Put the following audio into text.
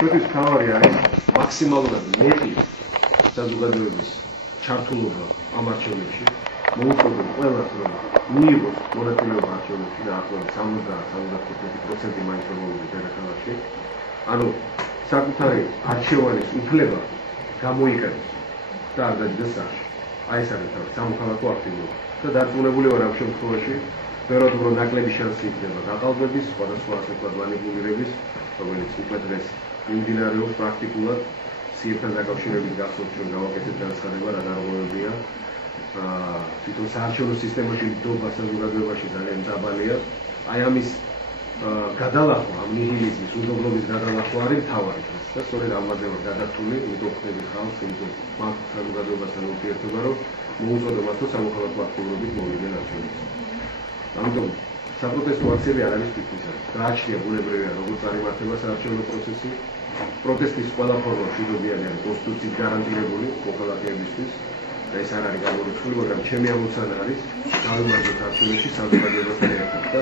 ჩვენთვის მთავარი არის მაქსიმალურად მეტი საზოგადოების ჩართულობა ამ არჩევნებში. მოუწოდოთ ყველას, რომ მიიღოს მონაწილეობა არჩევნებში დაახლოებით 70-75% მაინც რომ მოვიდეთ დედაქალაქში. ანუ საკუთარი არჩევანის უფლება გამოიყენოს და არ დაიდეს სახში. აი ეს არის თავი სამოქალაქო აქტივობა. და დარწმუნებული ვარ ამ შემთხვევაში, ვეროდ რომ ნაკლები შანსი იქნება გაყალბების, სხვადასხვა ასე ვთქვათ მანიპულირების, რომელიც უკვე დღეს მიმდინარეობს პრაქტიკულად. სიებთან დაკავშირებით გახსოვთ, რომ გავაკეთეთ განცხადება, რა დარღვევებია. თვითონ საარჩევნო სისტემაში ნდობა საზოგადოებაში ძალიან მწაბალია. აი ამის გადალახვა, ამ ნიჰილიზმის, უძღლობის გადალახვა არის მთავარი დღეს. და სწორედ ამაზე ვარ გადართული, იმიტომ ხდები ხალხს, იმიტომ მათ საზოგადოებასთან ურთიერთობა, რომ მოუწოდო მათ, რომ სამოქალაქო აქტივობით მოვიდნენ არჩევნებში. ამიტომ საპროტესტო აქციები არ არის თვითონაც. გააჩნია ბუნებრივია, როგორ წარიმართება საარჩევნო პროცესი. პროტესტის ყველა ფორმა მშვიდობიანი არის კონსტიტუციით გარანტირებული მოქალაქეებისთვის. და ეს არ არის გამორიცხული, მაგრამ ჩემი ამოცანა არის გავიმარჯვოთ არჩევნებში საზოგადოებასთან ერთად და